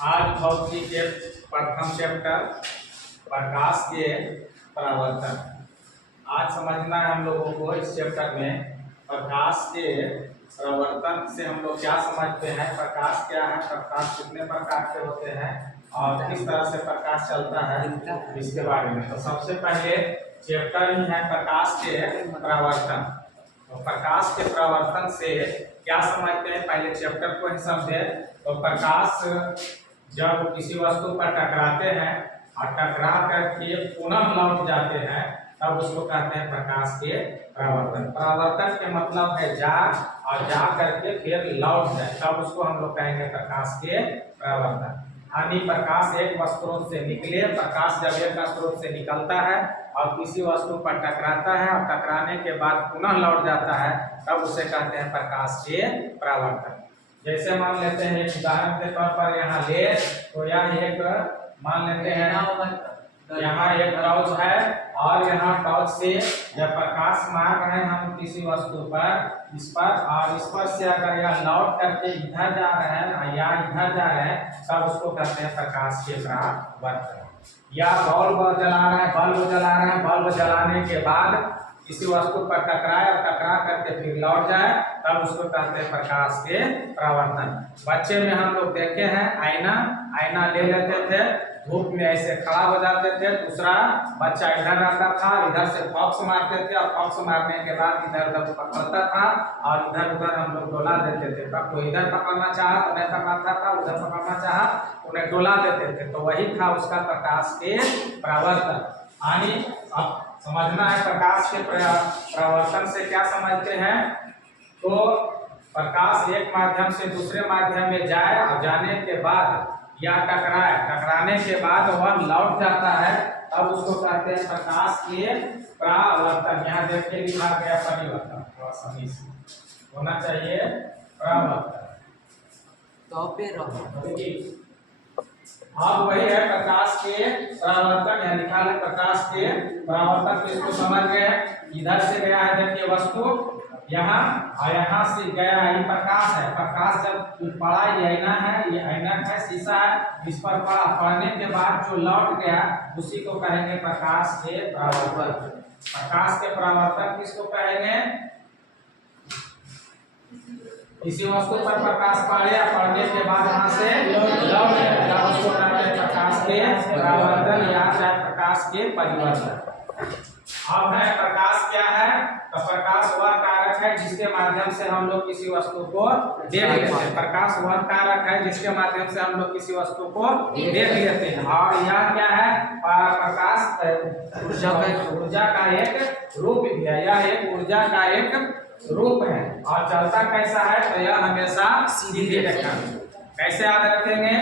आज भौतिकी के प्रथम चैप्टर प्रकाश के परावर्तन। आज समझना है हम लोगों को इस चैप्टर में प्रकाश के परावर्तन से हम लोग क्या समझते हैं, प्रकाश क्या है, प्रकाश कितने प्रकार के होते हैं और किस तरह से प्रकाश चलता है, इसके बारे में। तो सबसे पहले चैप्टर ही है प्रकाश के परावर्तन। तो प्रकाश के परावर्तन से क्या समझते हैं, पहले चैप्टर को ही समझे। तो प्रकाश जब किसी वस्तु पर टकराते हैं और टकरा करके पुनः लौट जाते हैं तब उसको कहते हैं प्रकाश के परावर्तन। परावर्तन के मतलब है जा और जा करके फिर लौट जाए, तब उसको हम लोग कहेंगे प्रकाश के परावर्तन। यानी प्रकाश एक स्रोत से निकले, प्रकाश जब एक स्रोत से निकलता है और किसी वस्तु पर टकराता है और टकराने के बाद पुनः लौट जाता है तब उसे कहते हैं प्रकाश के परावर्तन। जैसे मान लेते हैं एक उदाहरण के तौर पर यहाँ ले, तो यह एक मान लेते हैं यहाँ एक टॉर्च है और यहाँ टॉर्च से जब प्रकाश मार रहे हैं हम किसी वस्तु पर, इस पर से अगर यह लौट करके इधर जा रहे हैं या इधर जा रहे हैं तब उसको कहते हैं प्रकाश के परावर्तन। या बल्ब जला रहे हैं, बल्ब जलाने के बाद किसी वस्तु पर टकराए और टकरा करके फिर लौट जाए तब उसको कहते हैं प्रकाश के परावर्तन। बच्चे में हम लोग देखे हैं आईना ले लेते थे, धूप में ऐसे खड़ा हो जाते थे, दूसरा बच्चा इधर रहता था, इधर से फॉक्स मारते थे और फॉक्स मारने के बाद इधर उधर पकड़ता था और इधर उधर हम लोग डोला देते थे। तब तो इधर पकड़ना चाहा तो नहीं पकड़ता था, उधर पकड़ना चाहा उन्हें डोला देते थे, तो वही था उसका प्रकाश के परावर्तन। यानी अब समझना है प्रकाश के परावर्तन से क्या समझते हैं। तो प्रकाश एक माध्यम से दूसरे माध्यम में जाए और जाने के बाद या टकराने के बाद वह लौट जाता है तब उसको कहते हैं प्रकाश के परावर्तन। यहाँ देखिए लिखा गया परिवर्तन, थोड़ा सही से होना चाहिए परावर्तन। अब वही है प्रकाश के परावर्तन, यहाँ लिखा है प्रकाश के परावर्तन। तो इसको समझ गए, इधर से गया है देखिए वस्तु यहाँ और यहाँ से गया है, ये प्रकाश है। प्रकाश जब पड़ा, ये आईना है, ये ऐनक है, शीशा है, इस पर पड़ने के बाद जो लौट गया उसी को कहेंगे प्रकाश के परावर्तन। प्रकाश के परावर्तन किसको कहेंगे, किसी वस्तु पर प्रकाश पड़े या पड़ने के बाद वहां से लौट गया उसको कहते हैं प्रकाश के परावर्तन या प्रकाश के परिवर्तन। अब है प्रकाश क्या है, तो प्रकाश वह कारक है जिसके माध्यम से हम लोग किसी वस्तु को देख लेते हैं। प्रकाश वह कारक है जिसके माध्यम से हम लोग किसी वस्तु को देख लेते हैं। और यह क्या है, प्रकाश ऊर्जा का एक रूप भी है, यह एक ऊर्जा का एक रूप है। और चलता कैसा है, तो यह हमेशा सीधी रेखा में। कैसे याद रखेंगे,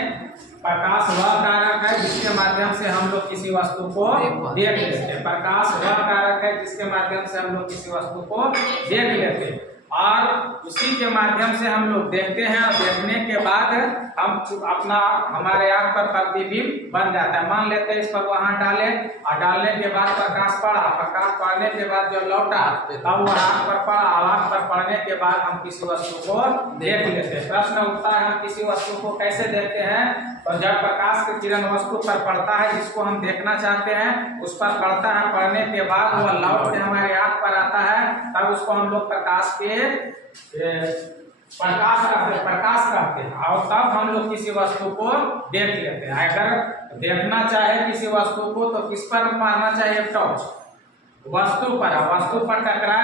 प्रकाश वह कारक है जिसके माध्यम से हम लोग किसी वस्तु को देख लेते हैं। प्रकाश वह कारक है जिसके माध्यम से हम लोग किसी वस्तु को देख लेते हैं और उसी के माध्यम से हम लोग देखते हैं और देखने के बाद हम अपना हमारे आंख पर प्रतिबिंब बन जाता है। मान लेते हैं इस पर वहां डाले और डालने के बाद प्रकाश पड़ा, प्रकाश पड़ने के बाद जो लौटा तब वह आंख पर पड़ा, आंख पर पड़ने के बाद हम किसी वस्तु को देख लेते हैं। प्रश्न उठता है हम किसी वस्तु को कैसे देखते हैं, तो जब प्रकाश के किरण वस्तु पर पड़ता है जिसको हम देखना चाहते हैं उस पर पड़ता है, पड़ने के बाद वह लौट के हमारे आंख पर आता है तब उसको हम लोग प्रकाश कहते हैं और तब हम लोग किसी वस्तु को देख लेते हैं। अगर देखना चाहे किसी वस्तु को तो किस पर मारना चाहिए, टॉर्च वस्तु पर टकरा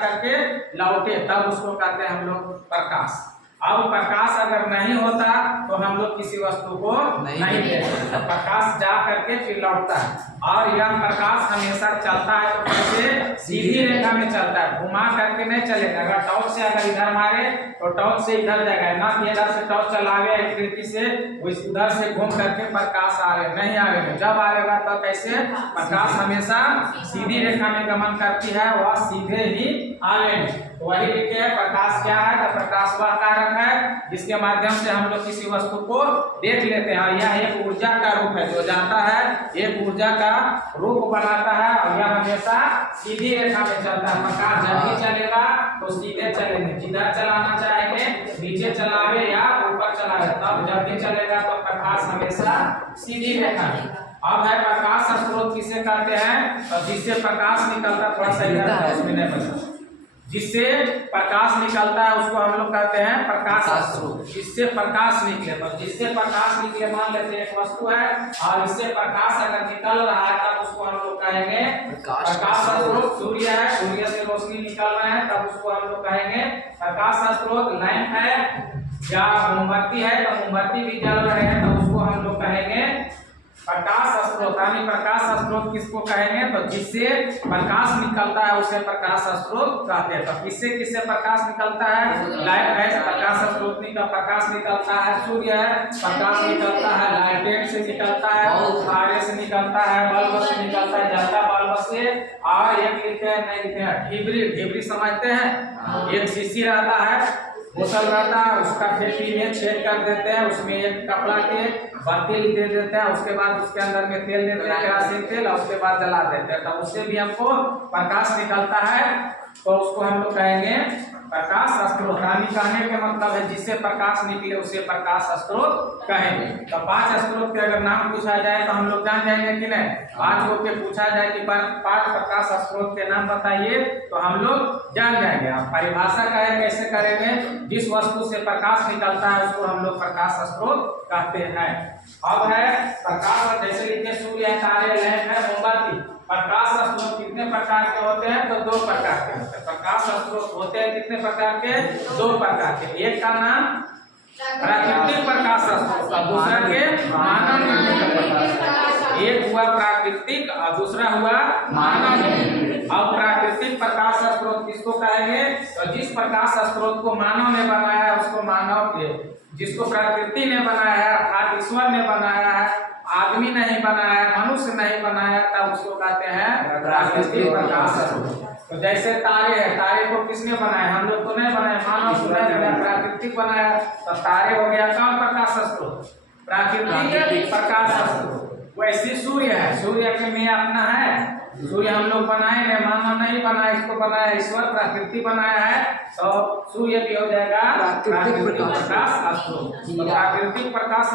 करके लौटे तब उसको कहते हैं हम लोग प्रकाश। अब प्रकाश अगर नहीं होता तो हम लोग किसी वस्तु को नहीं देखते, प्रकाश जा करके फिर लौटता है। और यह प्रकाश हमेशा चलता है तो कैसे, सीधी रेखा में चलता है, घुमा करके नहीं चलेगा। अगर टॉर्च से अगर इधर मारे तो टॉर्च से इधर जाएगा, ना कि इधर से टॉर्च चलावे खिड़की से उधर से घूम करके प्रकाश आवे नहीं आवेगा। जब आएगा तो कैसे, प्रकाश हमेशा सीधी रेखा में गमन करती है, वह सीधे ही आवेगी। तो वही लिखे है प्रकाश क्या है, तो प्रकाश वह कारक है जिसके माध्यम से हम लोग किसी वस्तु को देख लेते हैं। यह एक ऊर्जा का रूप है, जो जाता है एक ऊर्जा का रूप बनाता है और यह हमेशा सीधी रेखा में चलता है। प्रकाश जब भी चलेगा तो सीधे चलेंगे, जिधर चलाना चाहेंगे नीचे चलावे या ऊपर चलावे है तब जब भी चलेगा तो प्रकाश हमेशा सीधी रेखा में। अब है प्रकाश स्रोत किसे कहते हैं, तो जिससे प्रकाश निकलता है, थोड़ा सा इधर है उसमें नहीं बचा, जिससे प्रकाश निकलता है उसको हम लोग कहते हैं प्रकाश स्रोत। जिससे प्रकाश निकले, तो जिससे प्रकाश निकले, मान लेते हैं एक वस्तु है और इससे प्रकाश अगर निकल रहा है तब उसको हम लोग कहेंगे प्रकाश स्रोत। सूर्य है, सूर्य से रोशनी निकल रहा है तब उसको हम लोग कहेंगे प्रकाश स्रोत। लैंप है या मोमबत्ती है तो मोमबत्ती भी जल रहे हैं तो उसको हम लोग कहेंगे प्रकाश स्रोत। यानी प्रकाश स्रोत किसको कहेंगे, तो जिससे प्रकाश निकलता है उसे प्रकाश स्रोत कहते हैं। तो किससे किससे प्रकाश निकलता है, लाइट है प्रकाश स्रोत का प्रकाश निकलता है, सूर्य है प्रकाश निकलता है, लाइटें से निकलता है, तारे से निकलता है, बल्ब से निकलता है, जलता बल्ब से। और एक लिखते हैं नहीं लिखते हैं ढिबरी, ढिबरी समझते हैं, एक शीशी रहता है, बोतल रहता है, उसका खेती में छेद कर देते हैं, उसमें एक कपड़ा के बत्ती दे देते हैं, उसके बाद उसके अंदर में तेल देते हैं, केरोसिन तेल, और उसके बाद जला देते हैं, तब उससे भी हमको प्रकाश निकलता है तो उसको हम लोग कहेंगे प्रकाश स्रोत। यानी कहने का मतलब है जिससे प्रकाश निकले उसे प्रकाश स्रोत कहेंगे। तो 5 स्रोत के अगर नाम पूछा जाए तो हम लोग जान जाएंगे कि नहीं, 5 को के पूछा जाए कि 5 प्रकाश स्रोत के नाम बताइए तो हम लोग जान जाएंगे। आप परिभाषा कहें कैसे करेंगे, जिस वस्तु से प्रकाश निकलता है उसको हम लोग प्रकाश स्रोत कहते हैं। अब है प्रकाश, जैसे लिखे सूर्य है, तारे, लैंप है, मोमबत्ती। प्रकाश स्रोत कितने प्रकार के होते हैं, तो 2 प्रकार के होते हैं। प्रकाश स्रोत होते हैं कितने प्रकार के, 2 प्रकार के। एक का नाम प्राकृतिक प्रकाश स्रोत और दूसरा के मानव निर्मित प्रकाश। एक हुआ प्राकृतिक और दूसरा हुआ मानव निर्मित। अब प्राकृतिक प्रकाश स्रोत किसको कहेंगे, तो जिस प्रकाश स्रोत को मानव ने बनाया है उसको मानव, जिसको प्रकृति ने बनाया है अर्थात ईश्वर ने बनाया है, आदमी नहीं बनाया है, मनुष्य नहीं बनाया, तब उसको कहते हैं प्राकृतिक प्रकाश स्रोत। तो जैसे तारे हैं, तारे को किसने बनाया, हम लोग तो नहीं बनाए, मानव तो नहीं बनाया, प्राकृतिक बनाया, तो तारे हो गया कौन प्रकाश स्रोत, प्राकृतिक प्रकाश स्रोत। वैसे सूर्य है, सूर्य के में अपना है, सूर्य हम लोग बनाए नहीं, मानव नहीं बनाया, इसको बनाया ईश्वर, प्रकृति बनाया है, तो सूर्य भी हो जाएगा प्राकृतिक प्रकाश स्रोत। प्राकृतिक प्रकाश